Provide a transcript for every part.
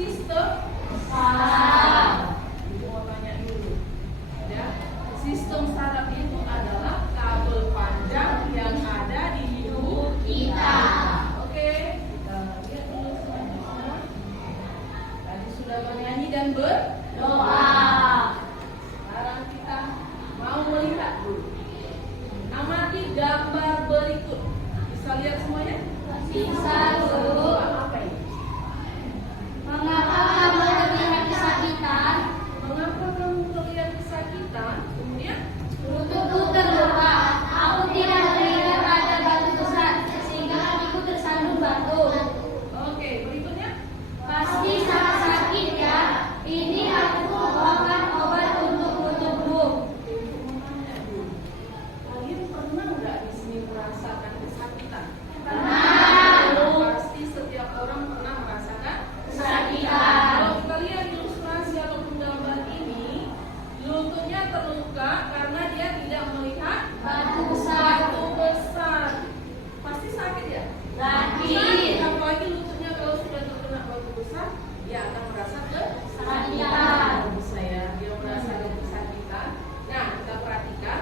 sistem saraf. Ibu mau tanya dulu. Ya, sistem saraf itu adalah kabel panjang yang ada di tubuh kita. Oke, kita lihat dulu selanjutnya. Tadi sudah bernyanyi dan berdoa. Sekarang kita mau melihat dulu. Amati gambar berikut. Bisa lihat semuanya? Bisa, Bu. Apa ini? Mengapa kamu terlihat kesakitan? Mengapa kamu terlihat kesakitan? Kemudian Lututku terluka. Aku tidak melihat ada batu besar sehingga kakiku tersandung batu. oke, berikutnya. Pasti sangat sakit ya. Ini aku membawakan obat untuk lututmu. Kalian pernah nggak di sini merasakan kesakitan? Pernah. Pasti setiap orang pernah merasakan Kesakitan. Kalau kita lihat ilustrasi ataupun gambar ini, lututnya terluka karena dia tidak melihat Batu besar. batu besar. Pasti sakit ya? Sakit. Apalagi lututnya kalau sudah terkena batu besar, dia akan merasa Kesakitan. Bisa ya, dia merasakan kesakitan. Nah, kita perhatikan.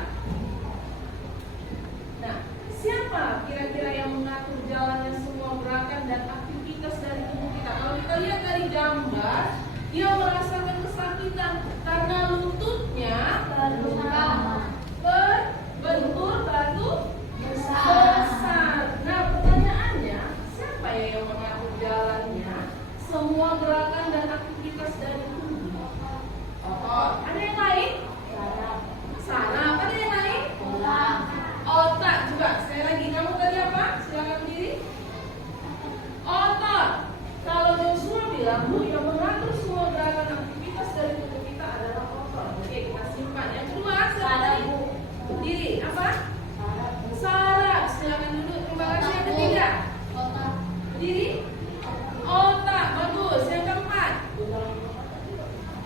Nah, siapa kira-kira yang mengatur jalannya semua gerakan dan aktivitas dari tubuh kita? Kalau kita lihat dari gambar, dia merasakan kesakitan karena lututnya Terluka. terbentur batu Besar. besar. Nah, pertanyaannya, siapa ya yang mengatur jalannya semua gerakan dan aktivitas dari tubuh? Ada yang lain? Saraf. Ada yang lain? Otak juga. Sekali lagi, kamu tadi apa? Silakan berdiri. Otak. Kalau Joshua bilang, Bu, yang mengatur semua gerakan aktivitas dari tubuh kita adalah otak. Oke, kita simpan. Yang kedua, siapa tadi? Berdiri. Apa? Saraf. Silakan duduk. Terima kasih. Yang ketiga, berdiri. Otak. Bagus. Yang keempat,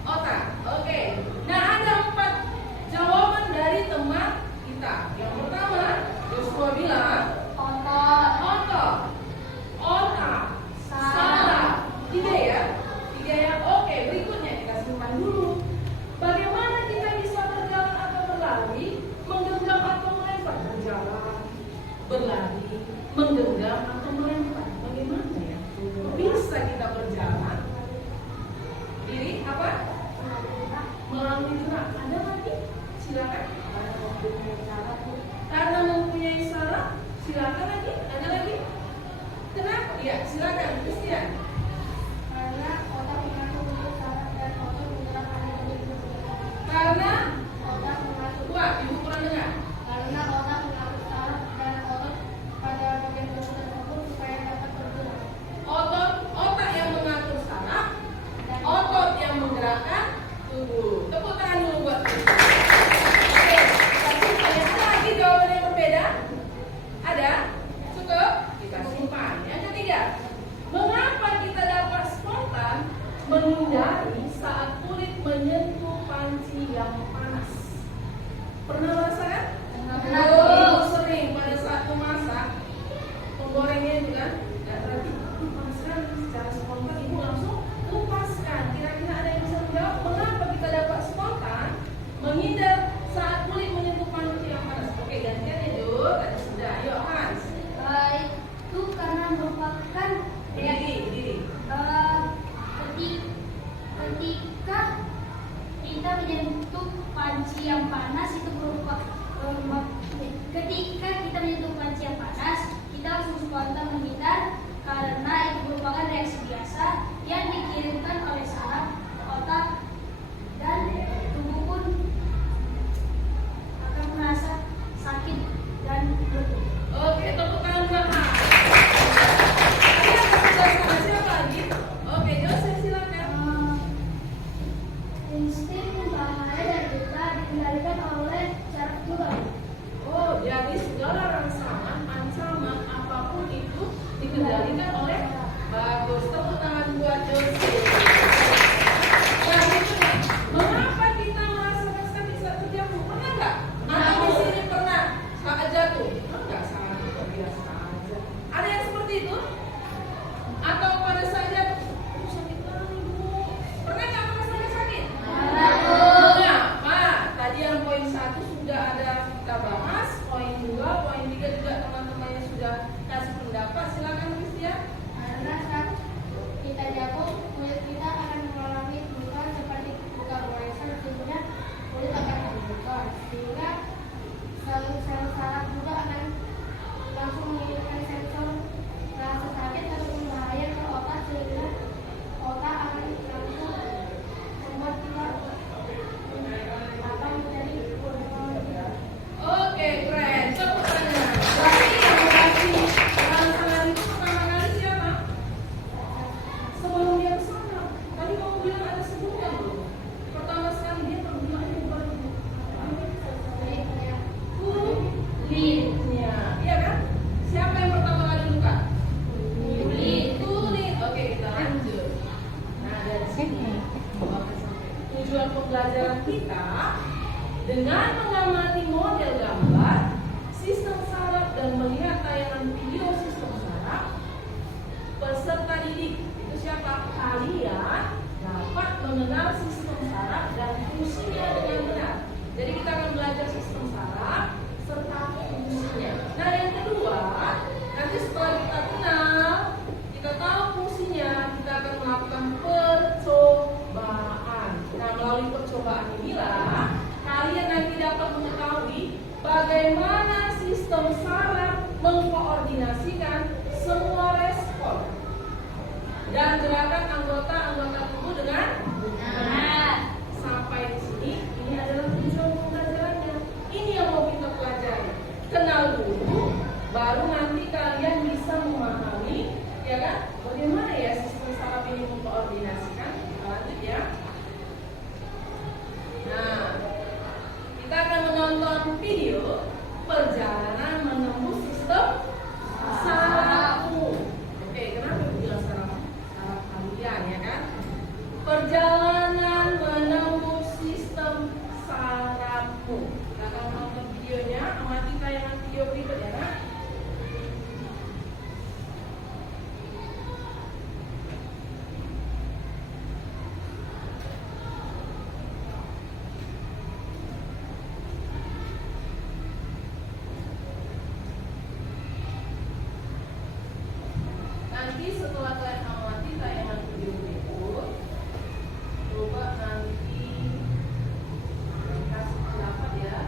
otak. Oke. Nah, ada 4 jawaban dari teman kita. Yang pertama, Joshua bilang otot, otak, saraf. 3 ya? 3 ya? Oke, berikutnya kita simpan dulu. Bagaimana kita bisa berjalan atau berlari, menggenggam atau melempar? Berjalan, berlari, menggenggam atau melempar. Bagaimana ya? Bisa kita berjalan. Diri apa? Melalui gerak. Ada lagi? Silakan. Karena mempunyai saraf. Silakan lagi. Ada lagi? Kenapa? Ya, silakan. Christian. Karena otak mengatur untuk saraf dan otot menggerakkan tubuh. Karena Otak mengatur. wah, ibu kurang dengar. Karena otak mengatur saraf dan otot pada bagian tubuh tersebut supaya dapat bergerak. Otak yang mengatur saraf, otot yang menggerakkan tubuh. Tepuk tangan dulu buat kita. Oke, kita simpan. Ada lagi jawaban yang berbeda? Ada? Cukup? Kita simpan. Yang ketiga, mengapa kita dapat spontan menghindari saat kulit menyentuh panci yang panas? Pernah merasakan? Pernah. Oh, sering pada saat memasak, penggorengnya itu kan, nggak tadi panas sekali. Secara spontan ibu langsung lepaskan. Kira-kira ada yang bisa menjawab mengapa kita dapat spontan menghindar saat kulit menyentuh panci yang panas? Oke, gantian ya Jul. Tadi sudah. Ayo Hans. Itu karena merupakan Diri. ketika kita menyentuh panci yang panas itu ketika kita menyentuh panci yang panas kita langsung spontan menghindar karena itu merupakan reaksi biasa yang dikirimkan oleh saraf, otak, dan tubuh pun akan merasa sakit dan bergerak. Oke, tepuk tangan buat Hans. Tadi yang sudah sama siapa lagi? Oke, Joseph silakan. Insting bahaya dan duka dikendalikan oleh saraf juga. Oh, jadi segala rangsangan, ancaman apapun itu dikendalikan oleh Tujuan pembelajaran kita dengan mengamati model gambar, sistem saraf dan melihat tayangan video sistem saraf, peserta didik itu siapa? Kalian dapat mengenal sistem saraf dan fungsinya dengan benar. Jadi kita akan belajar sistem saraf serta fungsinya. Nah, yang kedua, nanti setelah kita kenal, kita tahu fungsinya, kita akan melakukan percobaan. Nah, melalui percobaan inilah kalian nanti dapat mengetahui bagaimana sistem saraf mengkoordinasikan semua respon dan gerakan anggota-anggota tubuh dengan benar. Sampai di sini, ini adalah tujuan pembelajarannya. Ini yang mau kita pelajari. Kenal dulu, baru nanti kalian bisa memahami, ya kan? Bagaimana ya sistem saraf ini mengkoordinasikan? Kita lanjut ya. Nah, kita akan menonton video perjalanan menembus sistem sarafmu. Oke, kenapa aku bilang saraf kalian ya kan? Perjalanan menembus sistem sarafmu. Kita akan menonton videonya, amati tayangan video berikut ya kan? Nanti setelah kalian amati tayangan video berikut, coba nanti kasih pendapat ya.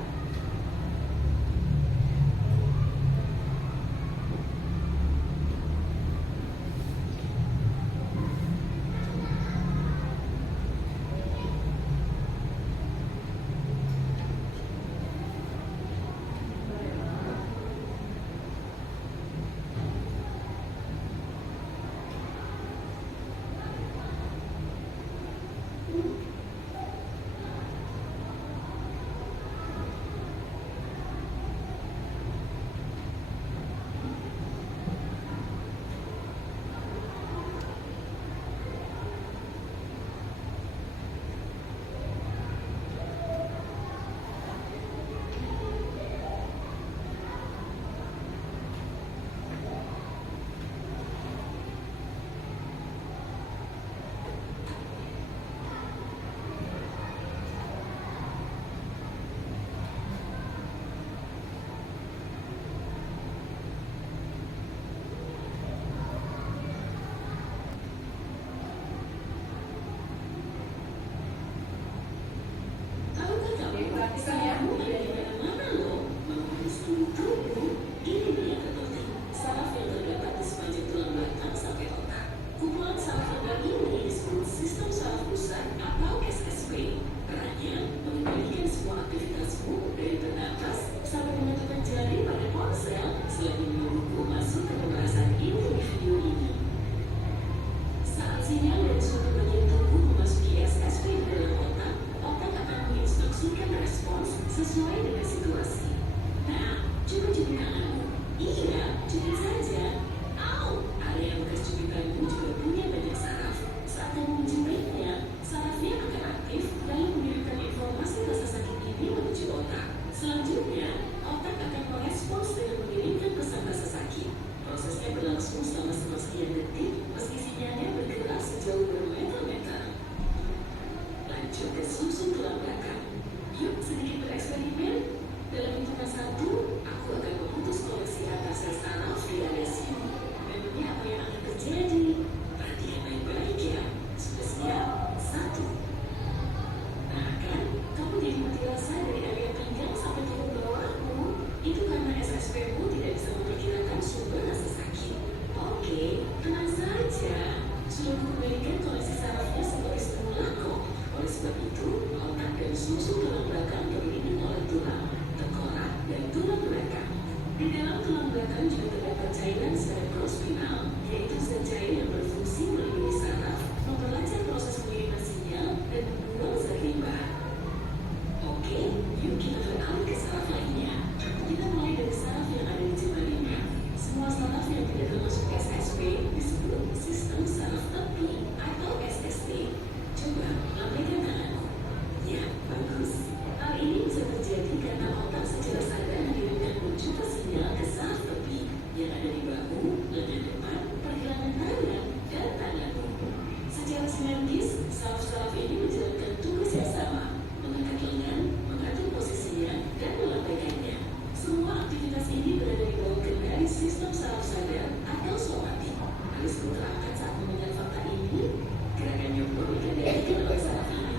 sinergis, saraf-saraf ini menjalankan tugas yang sama, mengangkat lengan, mengatur posisinya, dan melambaikannya. Semua aktivitas ini berada di bawah kendali sistem saraf sadar atau somatik. Alisku terangkat saat mendengar fakta ini, gerakannya pun dikendalikan oleh saraf ini.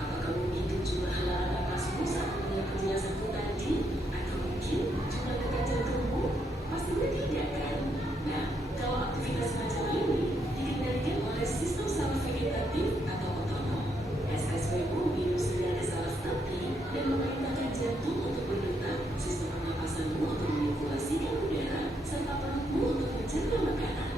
Apa kamu menghitung jumlah halaman napasmu saat mendengar penjelasanku tadi? Atau mungkin jumlah detak jantungmu? Pastinya tidak kan? Nah, kalau aktivitas semacam ini dikendalikan oleh sistem saraf vegetatif atau otonom. SSW-mu minum sinyal ke saraf tepi dan memerintahkan jantung untuk berdetak, sistem pernapasanmu untuk menyirkulasikan udara, serta perutmu untuk mencerna makanan.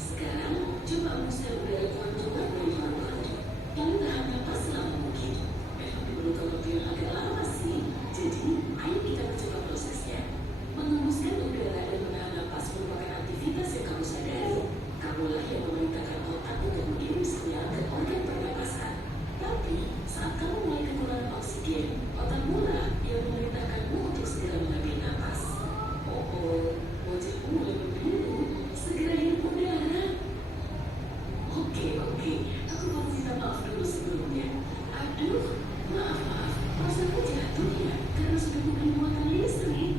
Sekarang, coba hembuskan udara keluar dari paru-paru. Lalu tahan napas selama mungkin. Memang diperlukan waktu yang agak lama sih. Jadi, ayo kita mencoba prosesnya. Menghembuskan udara dan menahan napas merupakan aktivitas yang kamu sadari. Kamulah yang memerintahkan otak untuk mengirim sinyal ke organ pernapasan. Tapi, saat kamu mulai kekurangan oksigen, otakmu lah yang memerintahkanmu untuk segera mengambil napas. Wajahmu mulai membiru. Segera hirup udara. Oke, aku mau minta maaf dulu sebelumnya. Aduh, maaf, perasaanku jatuh ya, karena sudah memberi muatan listrik.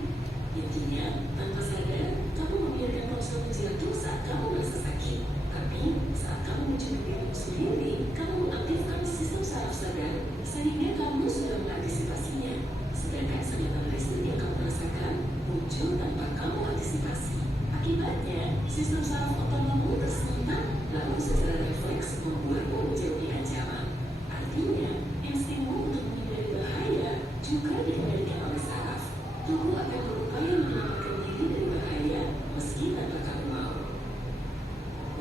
Intinya, tanpa sadar, kamu membiarkan ponsel jatuh saat kamu merasa sakit. Tapi, saat kamu mencoba dirimu sendiri, kamu mengaktifkan sistem saraf sadar, sehingga kamu sudah mengantisipasinya. Sedangkan senyaman listrik yang kamu rasakan muncul tanpa kamu antisipasi. Akibatnya, sistem saraf otonommu tersentak, lalu secara refleks membuatmu menjauhi ancaman. Artinya, instingmu untuk menghindari bahaya juga dikendalikan oleh saraf. Tubuh akan berupaya menyelamatkan diri dari bahaya meski tanpa kamu mau.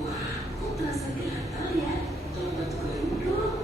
Wah, kok terasa gatal ya? Tolong bantu gue dong.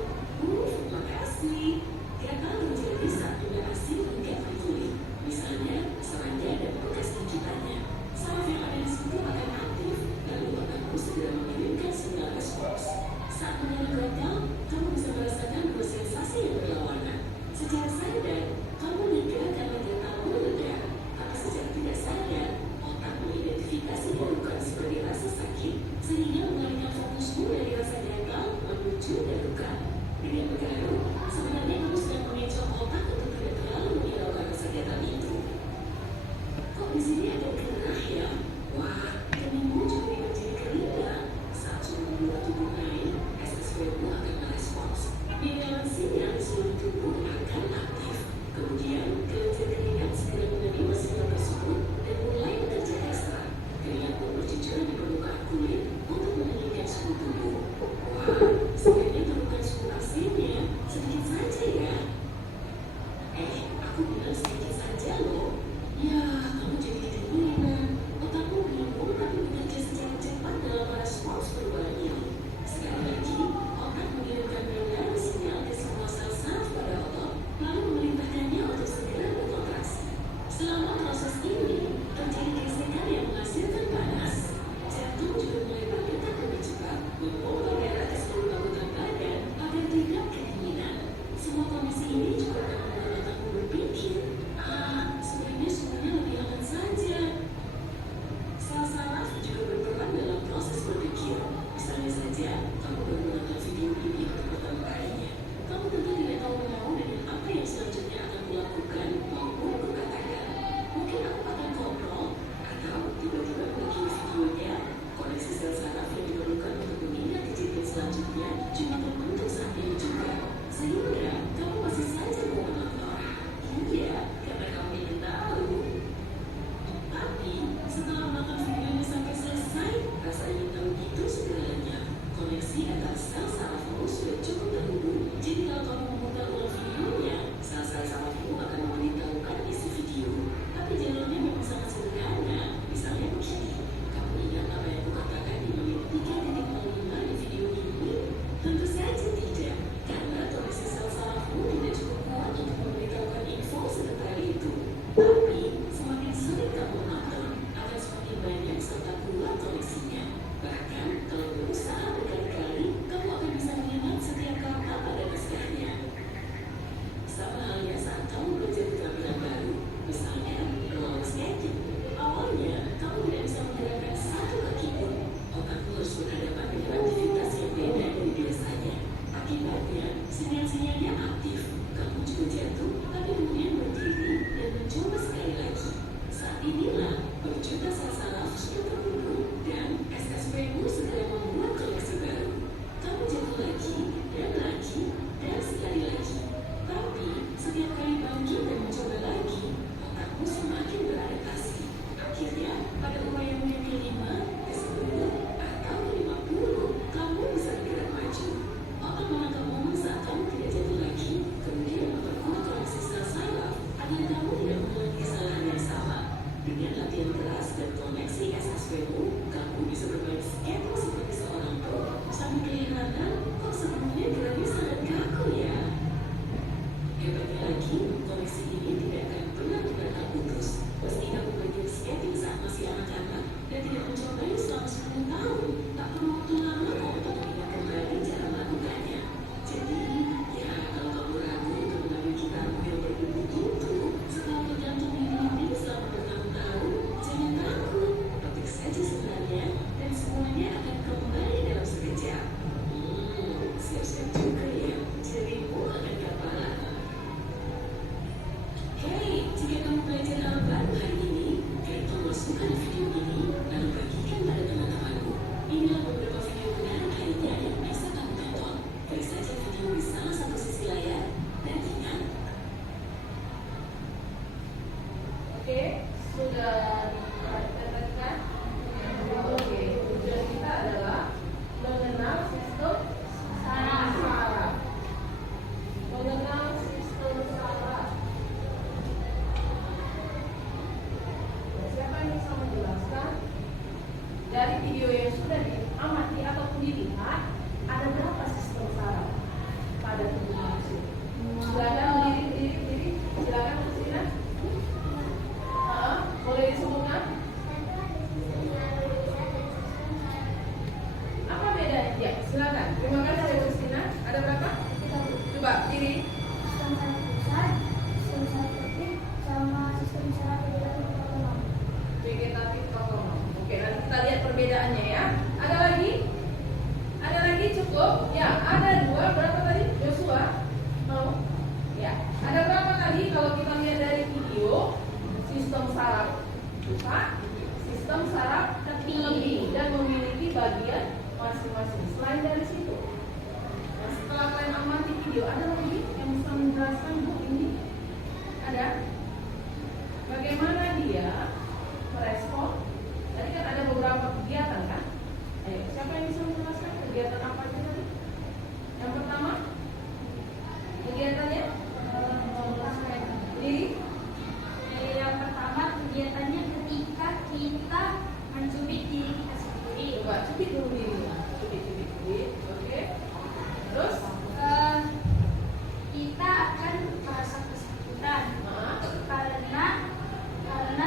Makasih. Gatal terjadi saat benda asing mengikat di kulit. Misalnya, serangga dan bekas gigitannya. Saraf yang ada di situ akan aktif, lalu otakmu segera mengirimkan sinyal respons. Saat mengalami gatal, kamu bisa merasakan dua sensasi yang berlawanan. Secara sadar, kamu lega karena gatalmu reda. Tapi secara tidak sadar, otak mengidentifikasi kedudukan sebagai rasa sakit, sehingga mengalihkan fokusmu dari rasa gatal menuju darurat. Dengan begitu, sebenarnya kamu sedang mengecoh otak untuk tidak terlalu menghiraukan rasa gatal itu. Kok di sini ada gerah ya? Wah, keningmu juga menjadi keringat. Saat suhu gula tubuh naik, SSW-mu akan merespons. Pilihan sinyal di seluruh tubuh akan aktif. Kemudian, kelenjar keringat segera menerima sinyal tersebut dan mulai bekerja ekstra. Keringat pun bercucuran di permukaan kulit untuk meninggikan suhu tubuh. Wah, sebenarnya turunkan suhu AC-nya sedikit saja ya. Aku bilang sedikit saja loh. Ya, kamu jadi kedinginan. Otakmu bingung tapi bekerja secara cepat dalam merespons perubahan ini. Sekali lagi, otak mengirimkan perubahan sinyal ke semua sel saraf pada otot, lalu memerintahkannya untuk segera berkontraksi. Selama proses ini, terjadi gesekan yang menghasilkan panas. Jantung juga mulai berdetak lebih cepat, memompa darah ke seluruh bagian badan agar tidak kedinginan. Semua kondisi ini juga akan membuat otakmu berpikir, sebenarnya suhunya lebih hangat saja. Sel saraf juga berperan dalam proses berpikir. Misalnya saja, kamu baru menonton video ini untuk pertama kalinya. Kamu tentu tidak tahu menau dengan apa yang selanjutnya akan kulakukan maupun kukatakan. Mungkin aku akan ngobrol, atau tiba-tiba mengakhiri videonya. Koneksi sel saraf yang diperlukan untuk mengingat kejadian selanjutnya cuma terbentuk saat ini juga. Sehingga, kamu masih saja mau menonton. Iya, karena kamu ingin tahu. Tapi, setelah menonton videonya sampai selesai, rasa ingin tahu itu segera lenyap. Koneksi antara sel sarafmu sudah cukup terhubung, jadi kalau kamu memutar ulang videonya, sel-sel sarafmu akan memberitahukan isi video. Tapi jalurnya memang sangat sederhana. Misalnya begini, kamu ingat apa yang kukatakan di menit 3.05 di video ini? Tentu saja. cubit. Oke. Terus Kita akan merasa kesakitan karena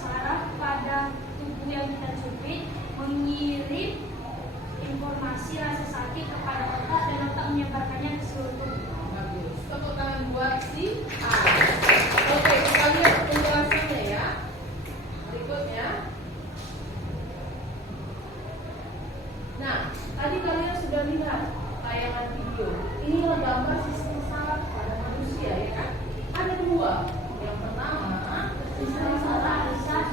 saraf pada tubuh yang kita cubit mengirim informasi rasa sakit kepada otak dan otak menyebarkannya ke seluruh tubuh. bagus. Tepuk tangan buat si A. Oke, kita lihat penjelasannya ya. Berikutnya. Nah, tadi kalian sudah lihat tayangan video. Inilah gambar sistem saraf pada manusia, ya kan? Ada dua. Yang pertama, sistem saraf pusat.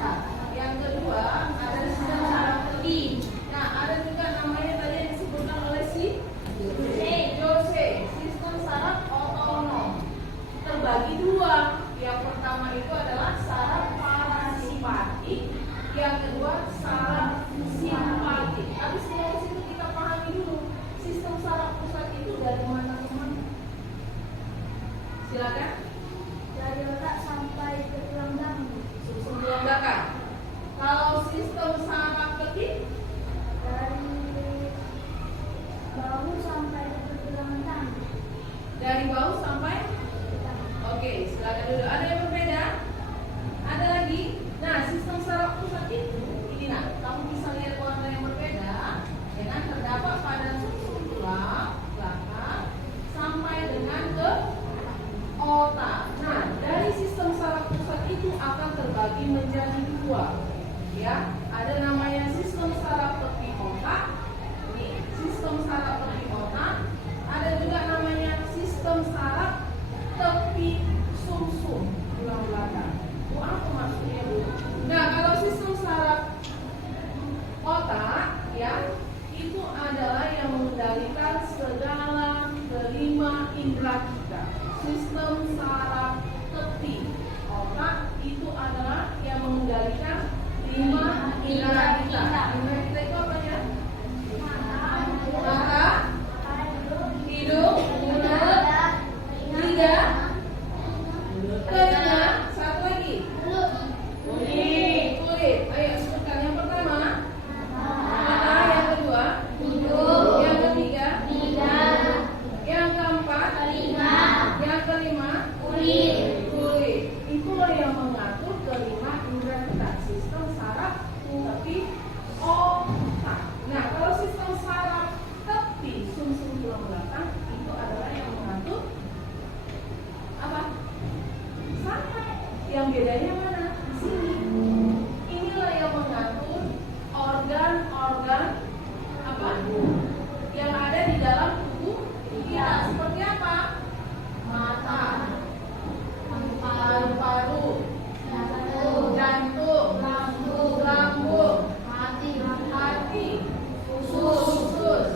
Yang kedua, ada sistem saraf tepi. Nah, ada juga namanya tadi yang disebutkan oleh si Jose. Sistem saraf otonom. Terbagi dua. Yang pertama itu adalah saraf parasimpatik. Yang kedua, saraf simpatik. Habis dari situ kita pahami dulu sistem saraf pusat itu dari mana ke mana. Silakan. Dari otak sampai ke tulang belakang. Sumsum tulang belakang. Kalau sistem saraf tepi Dari bahu sampai ke tulang tangan. dari bahu sampai. Oke, silakan dulu. Ada yang berbeda? Ada lagi? Nah, sistem saraf pusat itu ini nak, kamu bisa lihat warna yang berbeda. Ya kan, terdapat pada sumsum tulang belakang sampai dengan ke otak. Nah, dari sistem saraf pusat itu akan terbagi menjadi dua. Ya, ada namanya sistem saraf tepi otak. Ini sistem saraf tepi otak. Ada juga namanya sistem saraf tepi sumsum tulang belakang. Itu apa maksudnya, Bu? Nah, kalau sistem saraf otak ya, itu adalah yang mengendalikan segala kelima indera kita. Sistem saraf tepi otak itu adalah yang mengendalikan 5 indera kita. Indera kita itu apa ya? Mata, hidung, mulut, lidah, telinga, satu lagi. Kulit. Ayo sebutkan yang pertama. Mata, yang kedua. Yang ketiga. Yang keempat. Yang kelima. Kulit. Itulah yang mengatur kelima indera kita. Sistem saraf tepi otak. Nah, kalau sistem saraf tepi sumsum tulang belakang itu adalah yang mengatur apa? Sama. Yang bedanya mana? Di sini. Inilah yang mengatur organ-organ apa? Yang ada di dalam tubuh kita. Seperti apa? Mata, paru-paru, jantung, lambung, hati, usus.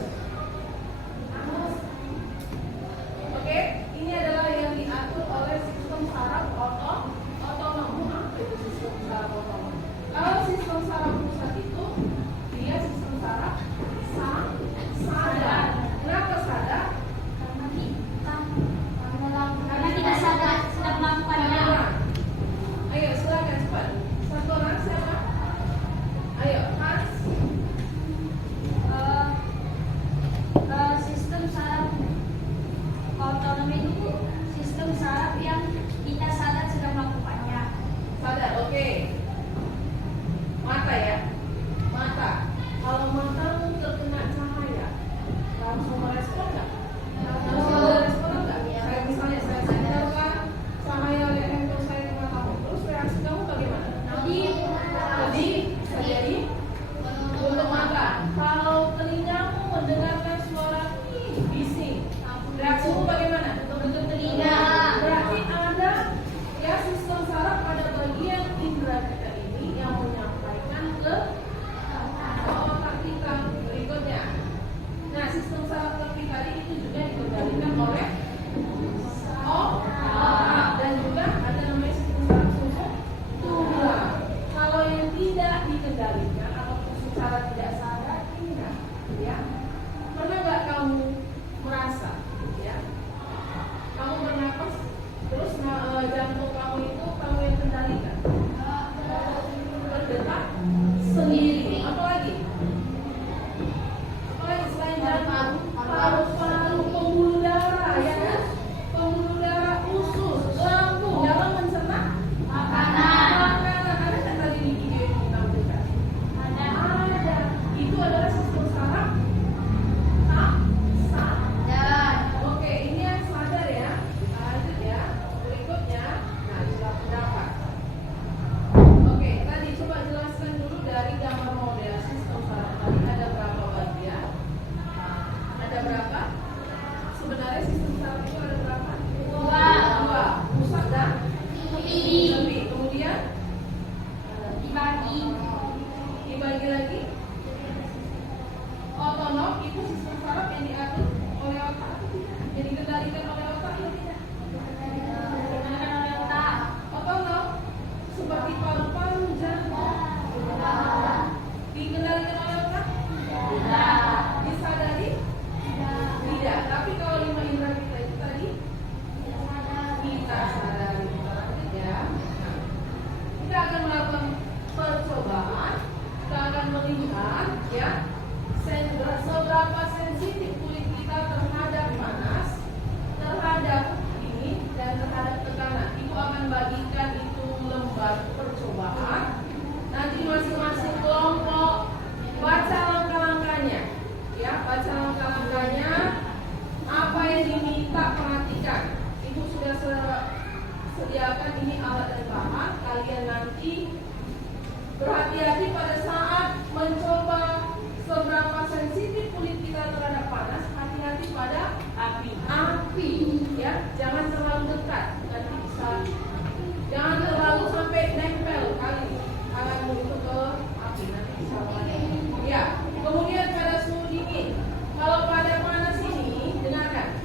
Oke, ini adalah yang diatur oleh sistem saraf otonom. Apa itu sistem saraf otonom? Kalau sistem saraf pusat itu dia sistem saraf sadar. Kenapa sadar? Karena kita sadar sedang melakukannya. Ayo silakan cepat. Satu orang siapa? Ayo Hans. Sistem saraf otonom itu sistem saraf yang kita sadar sedang melakukannya. Sadar, oke. Mata ya. Mata. Kalau matamu terkena cahaya, langsung merespon nggak? Langsung merespon nggak? Saya misalnya saya sandarkan cahaya handphone saya ke matamu, terus reaksi kamu bagaimana? Jadi bisa jadi untuk mata. Kalau telingamu mendengarkan suara bising, reaksimu bagaimana? Untuk telinga. Berarti ada ya sistem saraf pada bagian indera kita ini yang menyampaikan ke otak kita. Berikutnya, nah sistem saraf tepi tadi itu juga dikendalikan oleh otak dan juga ada namanya sistem saraf sumsum tulang. Kalau yang tidak dikendalikan atau secara tidak sadar ini enggak, ya. Pernah nggak kamu merasa, ya? Kamu bernapas, terus jantung kamu itu kamu yang kendalikan, berdetak sendiri. sistem saraf yang diatur oleh otak atau tidak? Yang dikendalikan oleh otak atau tidak? Otonom seperti paru-paru, jantung dikendalikan oleh otak? Disadari? Tidak. Tapi kalau 5 indera kita itu tadi kita sadari. Lanjut ya. Nah, kita akan melakukan percobaan. Kita akan melihat ya seberapa sensitif kulit kita terhadap panas, terhadap ini dan terhadap tekanan. Ibu akan bagikan itu lembar percobaan. Nanti masing-masing kelompok baca langkah-langkahnya. Ya, baca langkah-langkahnya. Apa yang diminta perhatikan. Ibu sudah sediakan ini alat dan bahan. Kalian nanti berhati-hati pada saat mencoba seberapa sensitif kulit kita terhadap panas. Hati-hati pada api, ya, jangan terlalu dekat, nanti bisa. Jangan terlalu sampai nempel kali tanganmu itu ke api, nanti bisa panas. Ya, kemudian pada suhu dingin. Kalau pada panas ini, dengarkan,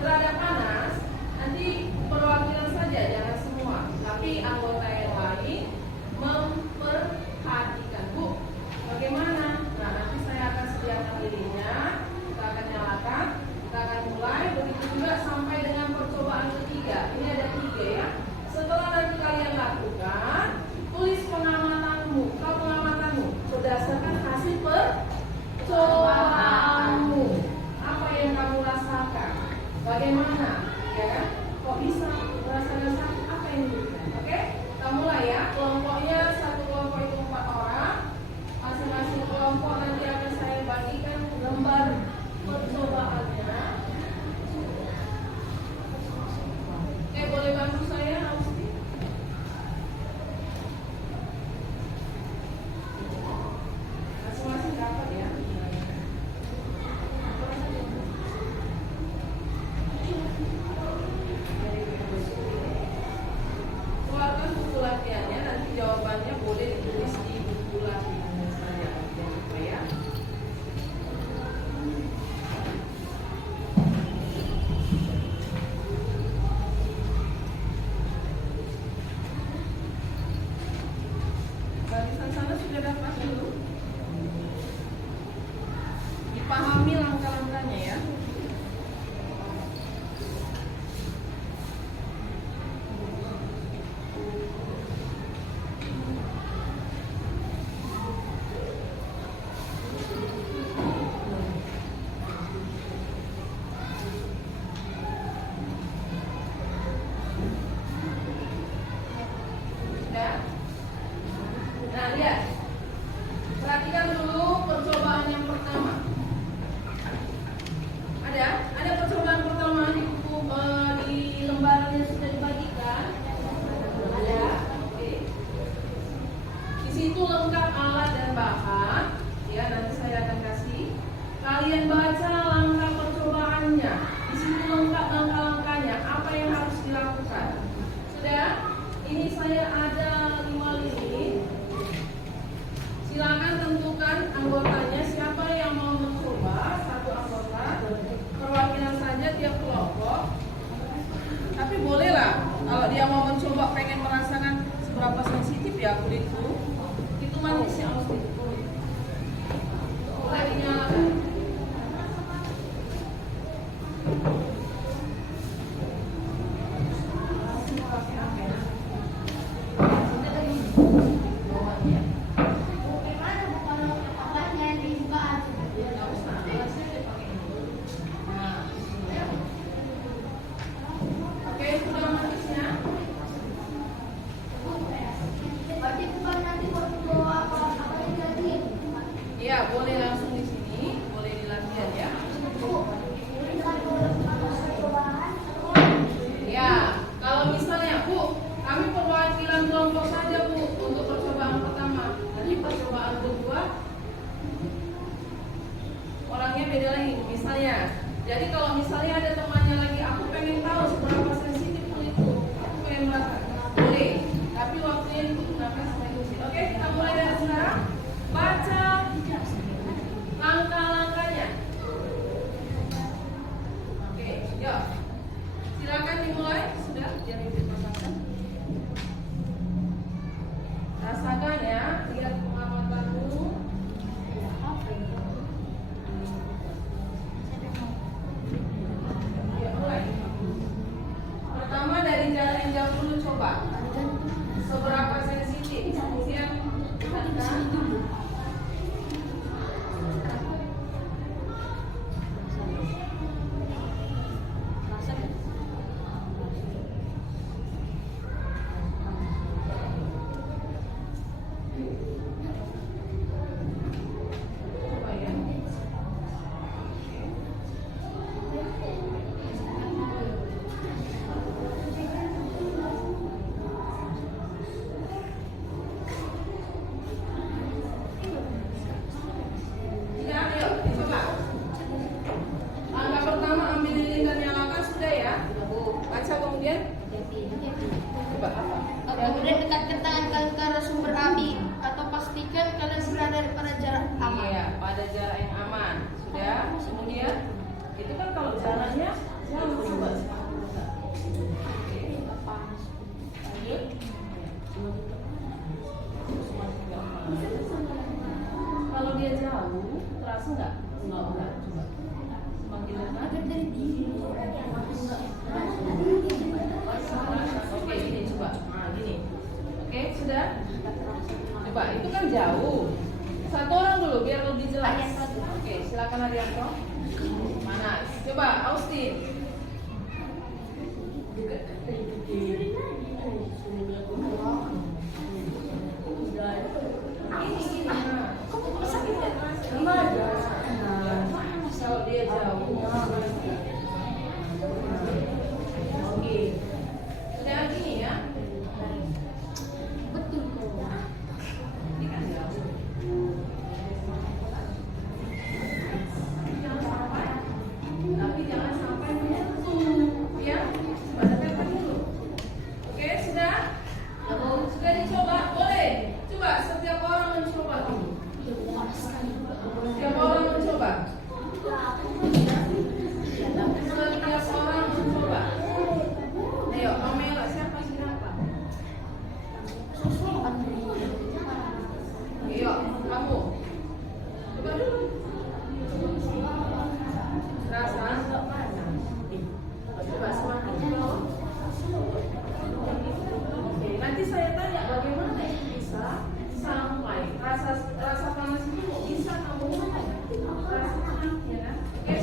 terhadap panas nanti perwakilan saja, jangan semua, tapi anggota yang lain memperhatikan. Bu, bagaimana? Nah, nanti saya akan sediakan lilinnya, kita akan nyalakan, kita akan mulai, begitu juga sampai dengan percobaan ketiga. Ini ada 3 ya. Setelah nanti kalian lakukan, tulis pengamatanmu berdasarkan hasil percobaanmu. Apa yang kamu rasakan? Bagaimana? Ya kan? Kok bisa merasakan sakit? Apa yang diberikan? Oke? Kita mulai ya. Kelompoknya, satu kelompok itu 4 orang. Masing-masing kelompok nanti akan saya bagikan lembar percobaannya. Oke, boleh bantu saya, Austi? Masing-masing dapat ya. Keluarkan buku latihannya, nanti jawabannya boleh ditulis di buku latihannya saja. Jangan lupa ya. Barisan sana sudah dapat dulu. Dipahami langkah-langkahnya ya. Sudah? Nah, lihat. Perhatikan dulu percobaan yang pertama. Ada percobaan pertama di buku di lembaran yang sudah dibagikan. Ada. Oke. Di situ lengkap alat dan bahan. Ya, nanti saya akan kasih. Kalian baca langkah percobaannya. Di situ lengkap langkah-langkahnya. Apa yang harus dilakukan? Sudah? Ini saya ada 5 lilin. Silakan tentukan anggotanya, siapa yang mau mencoba. Satu anggota, perwakilan saja tiap kelompok. Tapi bolehlah kalau dia mau mencoba, pengen merasakan seberapa sensitif ya kulitku. Itu manisnya harus ditutup. Boleh dinyalakan. Bagaimana bukan obatnya yang dibuka? Nggak usah, alasnya dipakai dulu. Nah, ya. Oke, sudah manisnya. Berarti bukan nanti waktu bawa apa lagi? Iya, boleh langsung di sini, boleh dilatihan ya. Ya, kalau misalnya Bu, kami perwakilan kelompok saja Bu untuk percobaan pertama. Nanti percobaan kedua orangnya beda lagi. Misalnya, jadi kalau misalnya ada temannya lagi, aku pengen tahu seberapa sensitif kulitku, aku pengen merasakan, boleh. Tapi waktunya digunakan sampai kecil. Oke, kita mulai dari sekarang. Baca langkah-langkahnya. terasa nggak? Enggak. Coba. Semakin dekat. Oke, gini coba. Nah, gini. Oke, sudah? Coba, itu kan jauh. Satu orang dulu biar lebih jelas. Oke, silakan Arianto. Mana? Coba, Austin. Kalau dia jauh. Oke. Sudah gini ya. Betul kok. Ini kan jauh. Tapi jangan sampai menyentuh. Ya. Pada dekat dulu. Oke, sudah? Sudah dicoba? Boleh. Coba setiap orang mencoba dulu. Setiap orang mencoba. Setiap orang mencoba. Ayo, Pamela, siapa siapa? Ayo, kamu. Coba dulu. Rasa? Coba semakin ke bawah. Oke, nanti saya tanya bagaimana bisa sampai rasa panas itu kok bisa kamu rasakan, ya kan? Oke,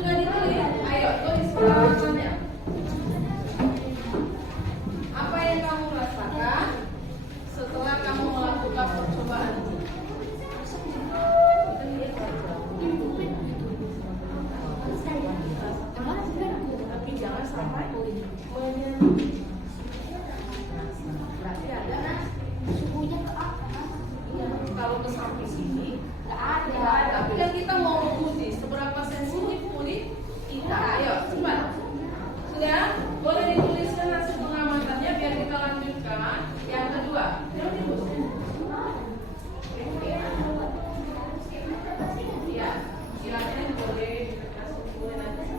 sudah ditulis. Ayo tulis peralatannya. Apa yang kamu rasakan setelah kamu melakukan percobaan ini? Tapi jangan sampai menyentuh. Berarti ada Suhunya ke atas. kalau ke samping sini Nggak ada. tapi kan kita mau menguji seberapa sensitif kulit kita. Ayo, cepat. Sudah? Boleh dituliskan hasil pengamatannya biar kita lanjutkan. Yang kedua, jangan ditulis. Iya, silakan boleh kasih boleh nanti.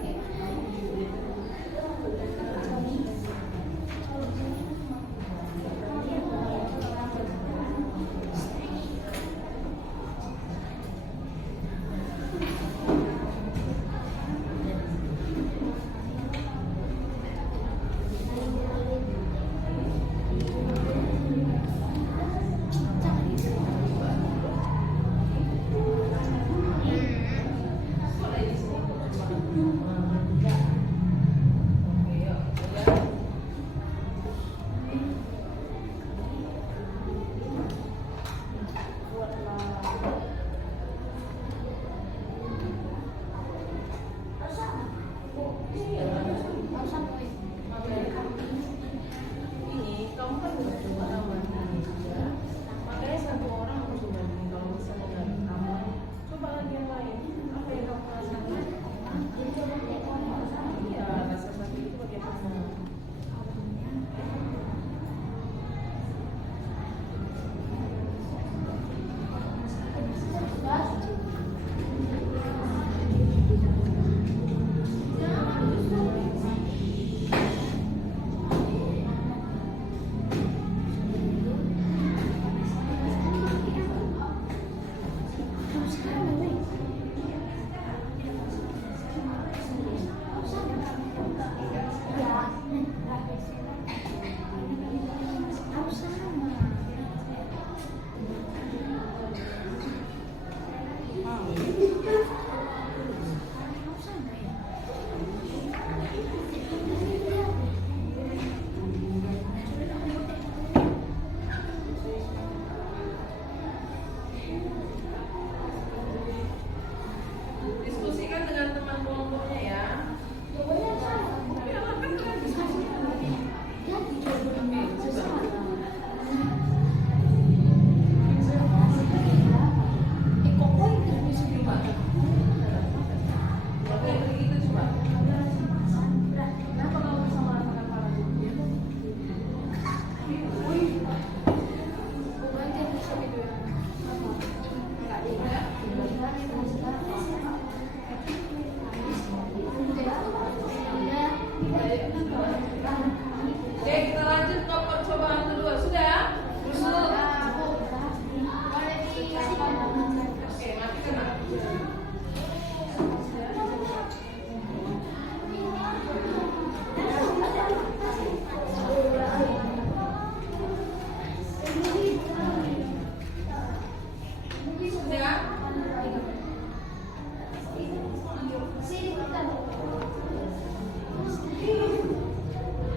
Sudah?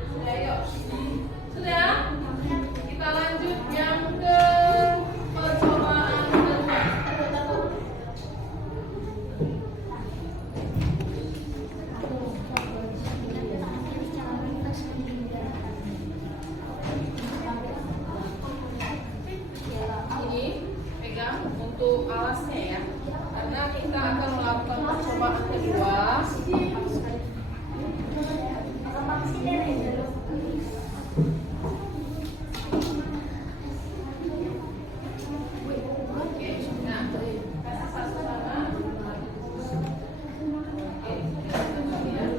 Sudah, yuk. Sudah? Kita lanjut yang ke percobaan kedua. Ini pegang untuk alasnya ya, karena kita akan melakukan percobaan kedua. Oke, nah, kasih satu sama. Oke, ya.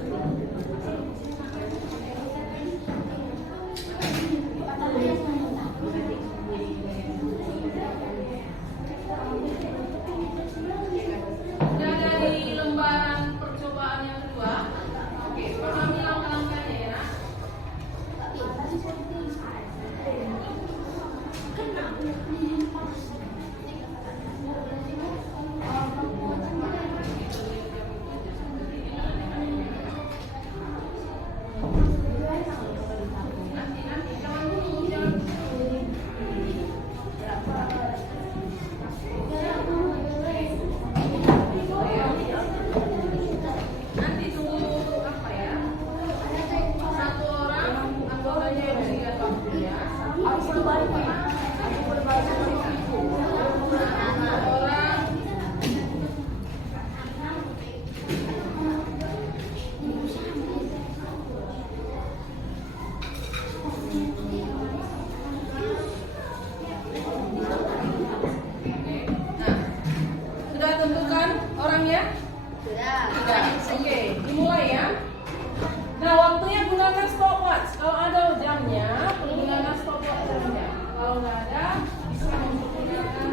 Sudah dari lembaran percobaan yang kedua. Oke, pahami langkah-langkahnya ya. Nanti jangan dulu, jangan dulu. Nanti tunggu apa ya? Satu orang anggotanya yang berikan waktu ya. Satu orang. Oke. Nah, sudah tentukan orangnya? Sudah. Oke, dimulai ya. Nah, waktunya gunakan stopwatch. Kalau ada jamnya, gunakan stopwatch saja. Kalau nggak ada, bisa menggunakan.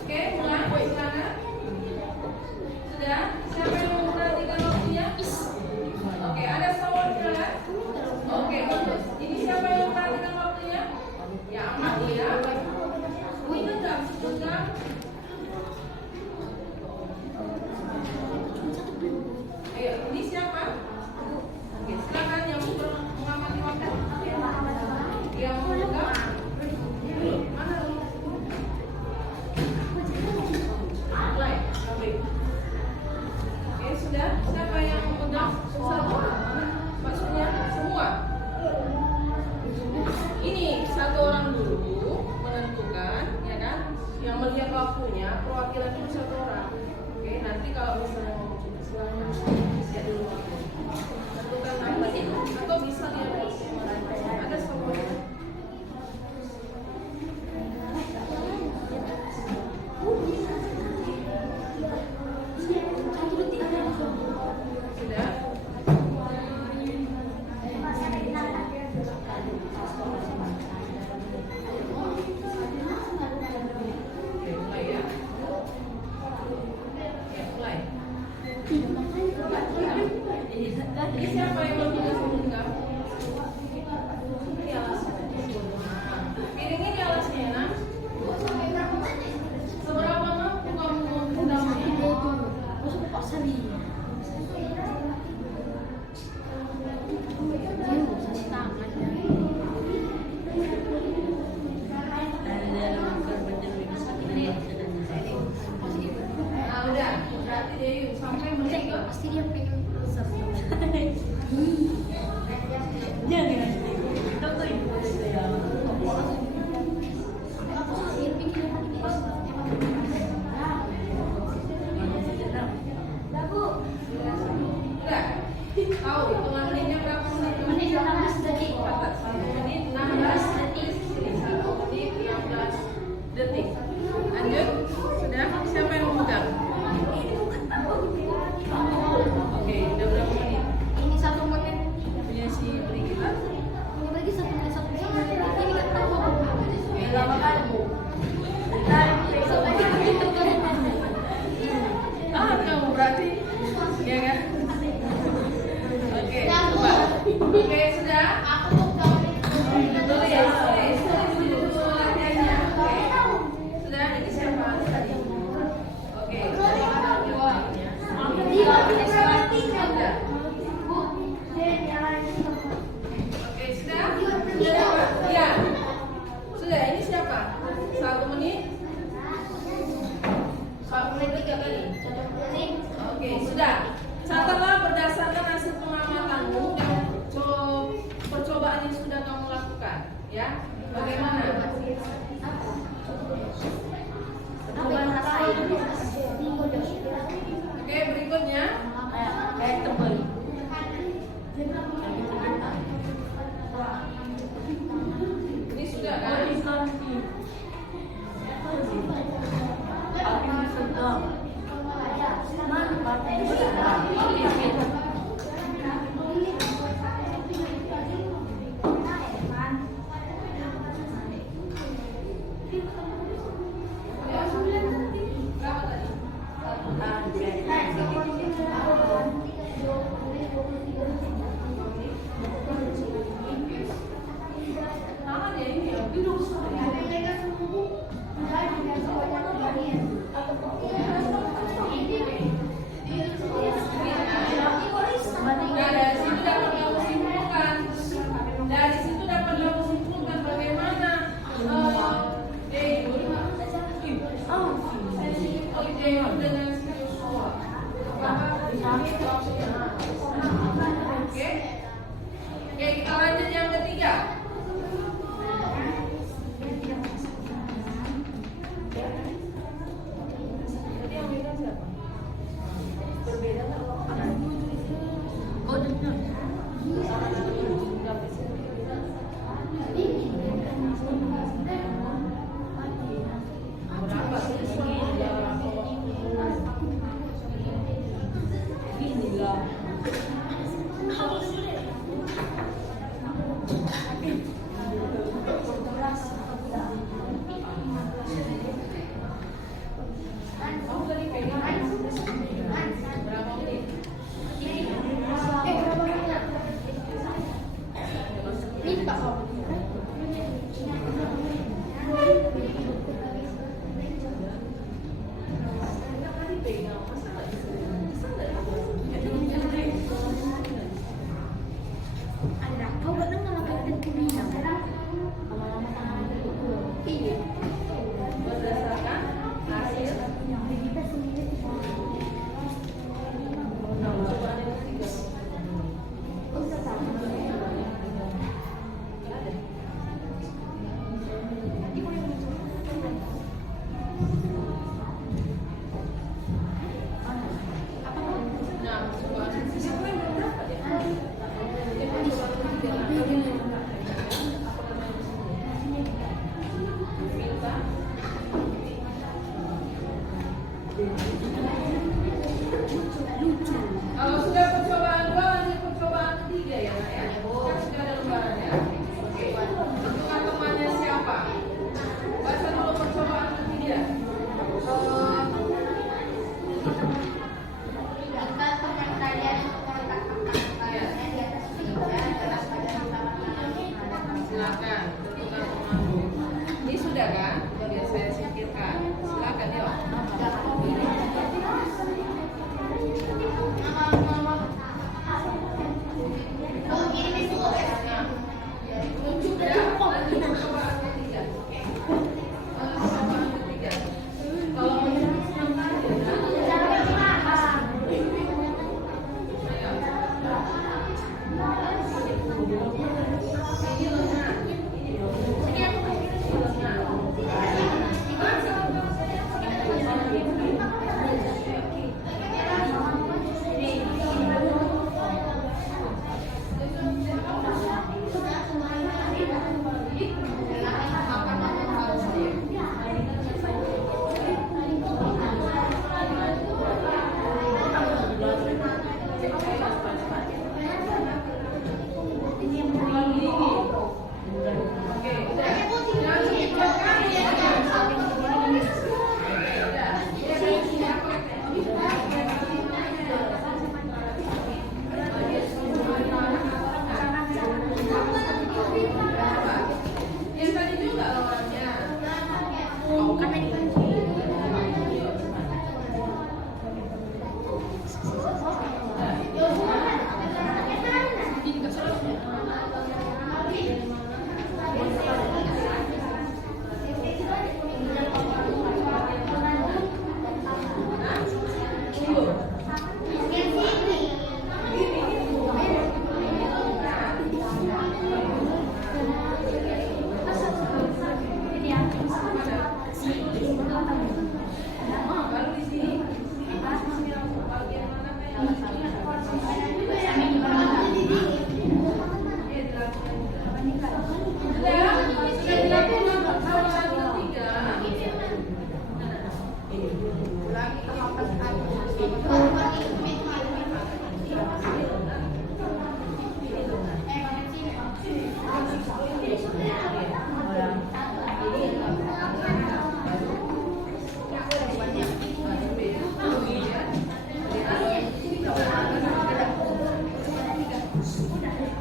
Oke, mulai. Silakan. Sudah. Siapa yang mau memperhatikan waktunya? Oke, ada stopwatch kan? Oke, bagus. Ini siapa yang memperhatikan waktunya? Ya, amat ya. Ini genggam. Ayo, ini siapa? Oke, silakan yang mengamati waktu. Yang mengenggam. Mana lu? Mulai. Oke, sudah. Siapa yang memegang? Satu. Maksudnya semua. Ini satu orang dulu menentukan, ya kan? Yang melihat waktunya, perwakilan itu satu orang. Oke, nanti kalau misalnya mau cuti silahkan lihat dulu waktu. Tentukan apa itu, atau bisa lihat waktunya. Ada stopwatch. Sudah. Oke, mulai ya. Ya, mulai. Ini siapa yang bertugas mengenggam? Ini alasnya. Piringnya di alasnya ya, Nak? Seberapa mampu kamu mengenggam? Nah, udah. Berarti dia sampai menentukan. Pasti dia pengen Udah. Tahu hitungan menitnya berapa menit? menit 16 detik. 1 menit 16 detik. 1 menit 16 detik. Lanjut. Sudah. Siapa yang memegang? Oke, udah berapa menit? Ini 1 menit. Punya si beri kita. Ini lagi 1 menit 1 menit. Ini kan tahu. Oke, lama kamu. Ah, kamu berarti, ya kan? Oke, coba.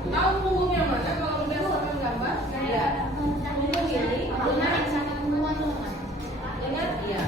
Tahu punggungnya mana kalau berdasarkan gambar? Iya. Punggung ini ingat? Iya.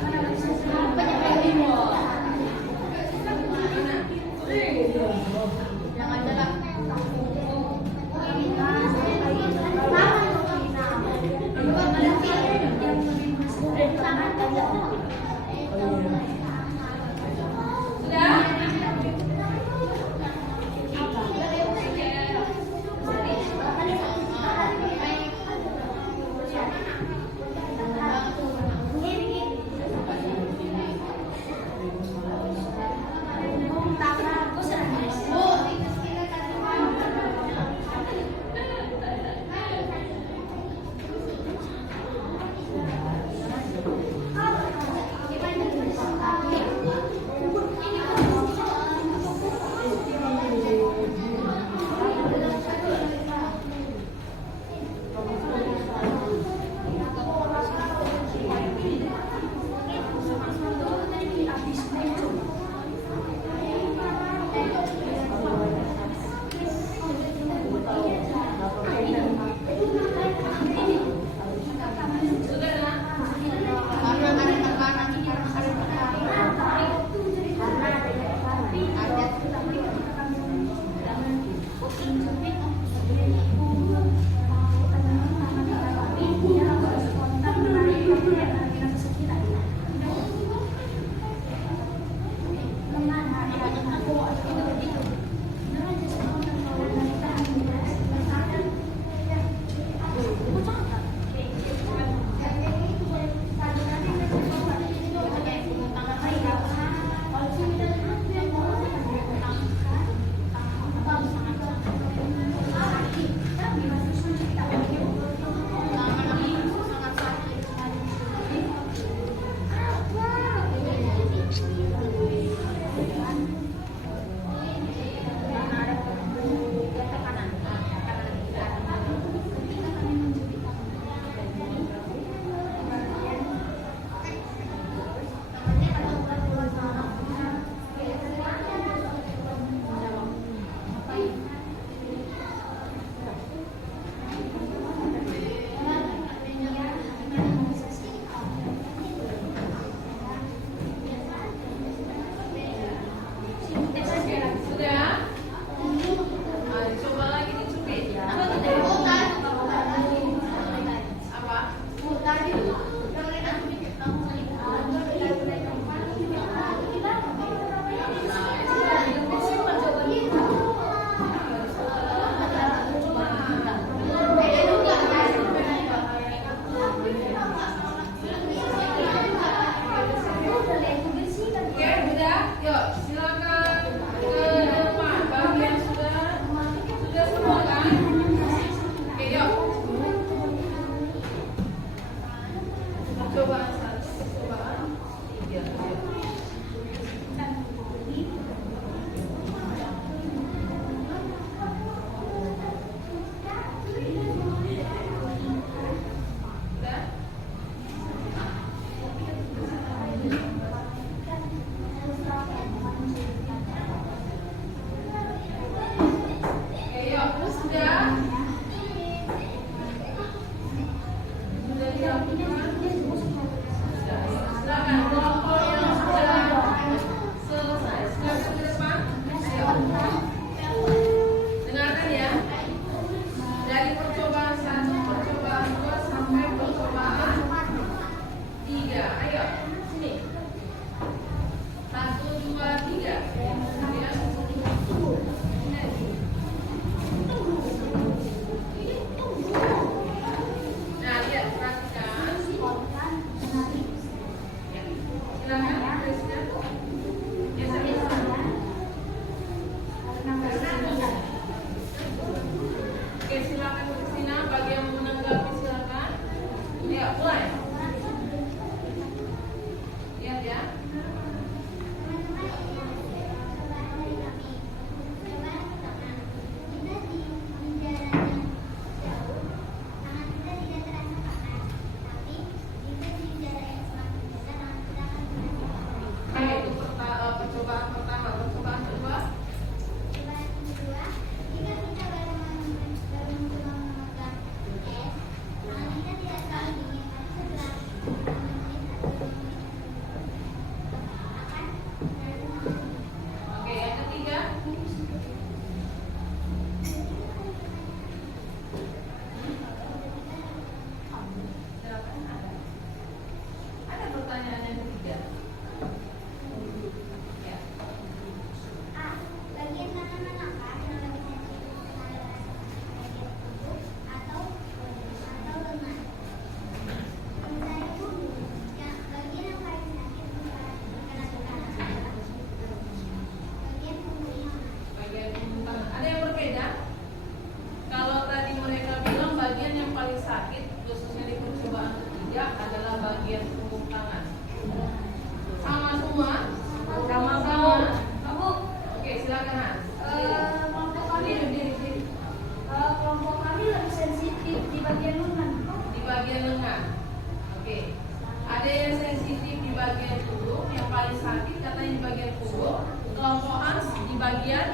sakit katanya di bagian punggung, kelompok Hans di bagian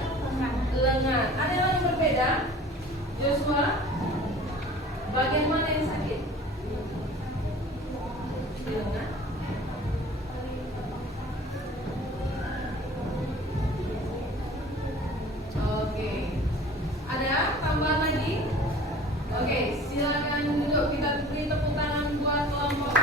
lengan. Ada yang lain berbeda? Joshua, bagian mana yang sakit? Di lengan. Oke. Ada tambahan lagi? Oke, silakan duduk. Kita beri tepuk tangan buat kelompok.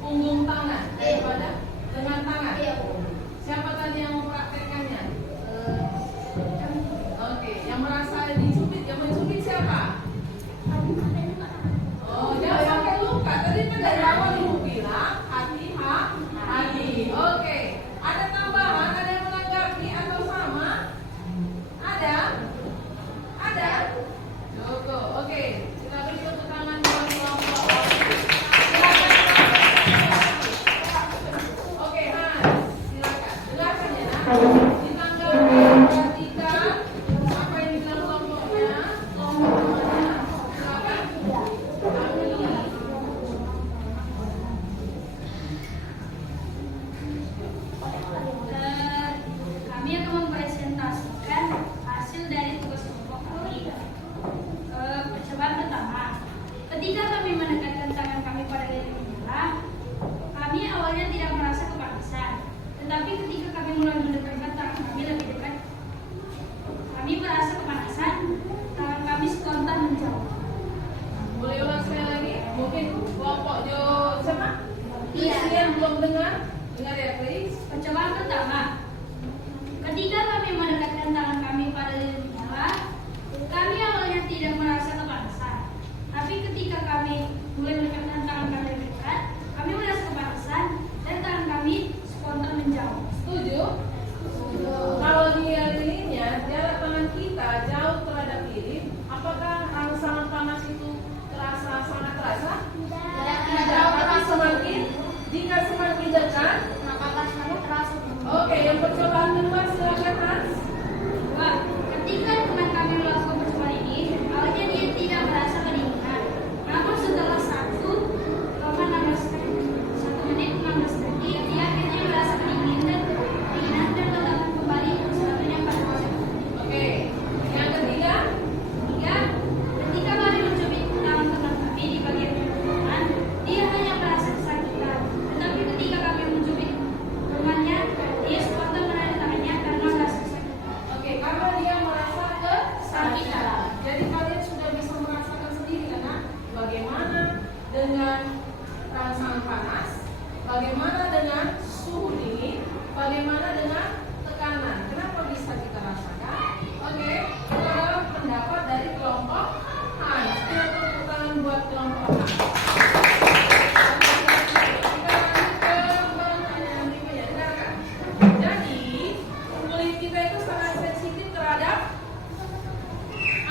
Punggung tangan daripada dengan tangan. Siapa tadi yang mempraktekannya? Oke, yang merasa dicubit, yang mencubit siapa? Oh, jangan sampai luka. Tadi kan dari awal ibu bilang hati. Oke, ada tambahan, ada yang menanggapi atau sama? Ada? Logo. Oke, kita beri tepuk tangan buat kelompok. Oke, Hans, silakan. Jelaskan ya, ditanggapi, perhatikan apa yang dibilang kelompoknya, kelompok temannya. Silakan. Kami akan mempresentasikan hasil dari tugas kelompok kami. Percobaan pertama, ketika kami mendekatkan tangan kami pada lilin menyala, kami awalnya tidak merasa kepanasan, tetapi ketika kami mulai mendekatkan tangan kami lebih dekat, kami merasa kepanasan. Tangan kami spontan menjauh. Boleh ulang sekali lagi? Mungkin kelompok siapa? Iya. Yang belum dengar ya, please. Percobaan pertama, ketika kami mendekatkan tangan kami pada lilin menyala, kami awalnya tidak merasa kepanasan, tapi ketika kami mulai mendekatkan tangan kami lebih dekat, kami merasa kepanasan dan tangan kami spontan menjauh. Setuju? Kalau dia lilinnya, jarak tangan kita jauh terhadap lilin, apakah rangsangan panas itu sangat terasa? Tidak, tapi semakin jika semakin dekat, Maka panas kami terasa. oke,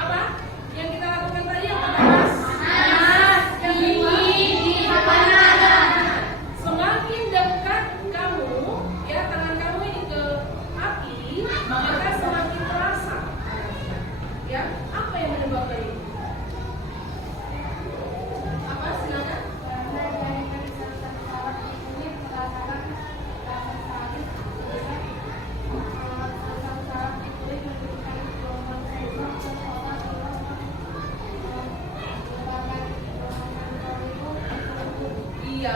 apa? Yang kita lakukan tadi yang pertama panas. Yang kedua semakin dekat kamu, ya tangan kamu ini ke api, maka semakin terasa. Ya, apa yang menyebabkan itu? Apa? Silakan. Iya,